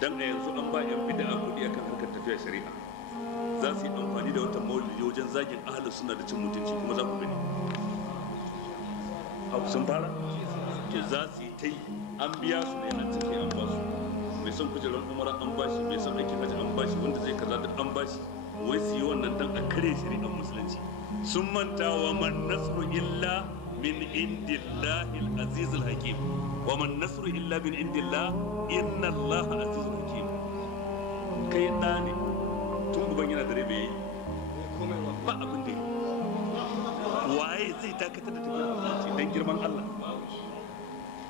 dan a yanzu an ba yan bid'a kuɗi akan harkar tafiya shari'a, za su yi amfani da watan maulidi wajen zagin ahlus sunna da cin mutunci, kuma za ku gani abu sun fara to za su yi ta yi, an biya su ne an tafi an ba su, mai son kujerar umara an bashi, mai son aikin hajji an bashi, wanda zai kaza duk an bashi, wai su yi wannan dan a kare shari'ar musulunci. Sun manta wa man nasru illa min indillahi al-aziz al-hakim, wa man nasru illa min indillah inna allaha azizul hakim. Kai da ne tun uban yana da rabe yi ba abin da yi, waye zai dakatar da tafiyar musulunci dan girman Allah?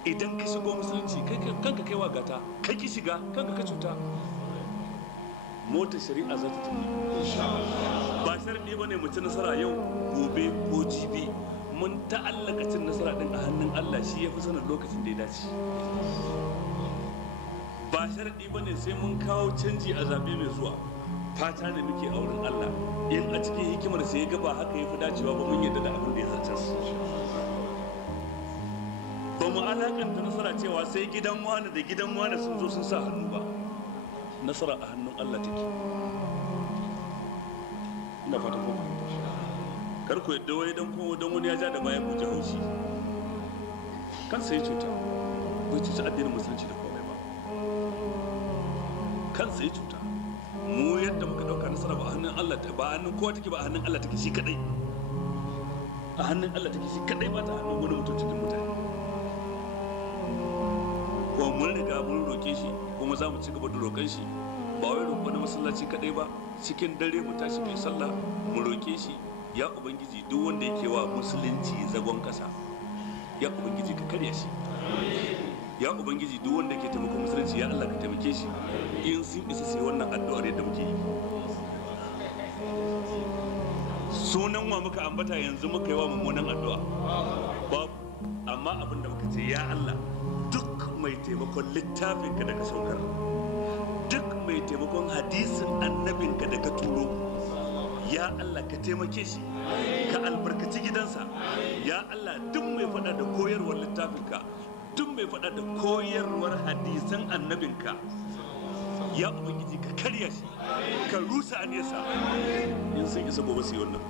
Idan ka shigo musulunci kanka kaiwa gata, kai ki shiga kanka ka cuta. Motar shari'a za ta tafi, ba sharadi bane mu ci nasara yau gobe ko jibi, mun ta'allaka cin nasara din a hannun Allah, shi yafi sanin lokacin da ya dace. Ba sharadi bane sai mun kawo canji a zabe mai zuwa, fata ne muke a wurin Allah, in a cikin hikimar sai ya ga ba haka yafi dacewa ba, mun yadda da abin da ya zartas. Ba mu alakanta nasara cewa sai gidan wani da gidan wani sun zo sun sa hannu ba. Nasara a hannun Allah take. Ina fata ko kar ku yadda wai dan wani ya ja da baya ku ji haushi, kan sai cuta, bai cuta addinin musulunci da komai ba, kan sai cuta. Mu yadda muka dauka nasara ba a hannun Allah ta, ba a hannun kowa take ba, a hannun Allah take shi kadai, a hannun Allah take shi kadai, ba ta hannun wani mutum cikin mutane. Kuma mun riga mun roƙe shi, kuma za mu ci gaba da roƙon shi, ba wai roƙo na masallaci kaɗai ba, cikin dare mu tashi mai sallah mu roƙe shi, ya ubangiji duk wanda yake wa musulunci zagon ƙasa, ya ubangiji ka karya shi, ya ubangiji duk wanda ke taimakon musulunci, ya Allah ka taimake shi. In sun isa sai wannan addu'ar yadda muke yi. Sunan wa muka ambata yanzu muka yi wa mummunan addu'a? Babu. Amma abin da muka ce, ya Allah duk mai taimakon littafinka da ka saukar, duk mai taimakon hadisin annabinka da ka turo, ya Allah ka taimake shi, ka albarkaci gidansa. Ya Allah duk mai faɗa da koyarwar littafinka, duk mai faɗa da koyarwar hadisan annabinka, ya ubangiji ka karya shi, ka rusa aniyarsa. In sun isa gobe su yi wannan.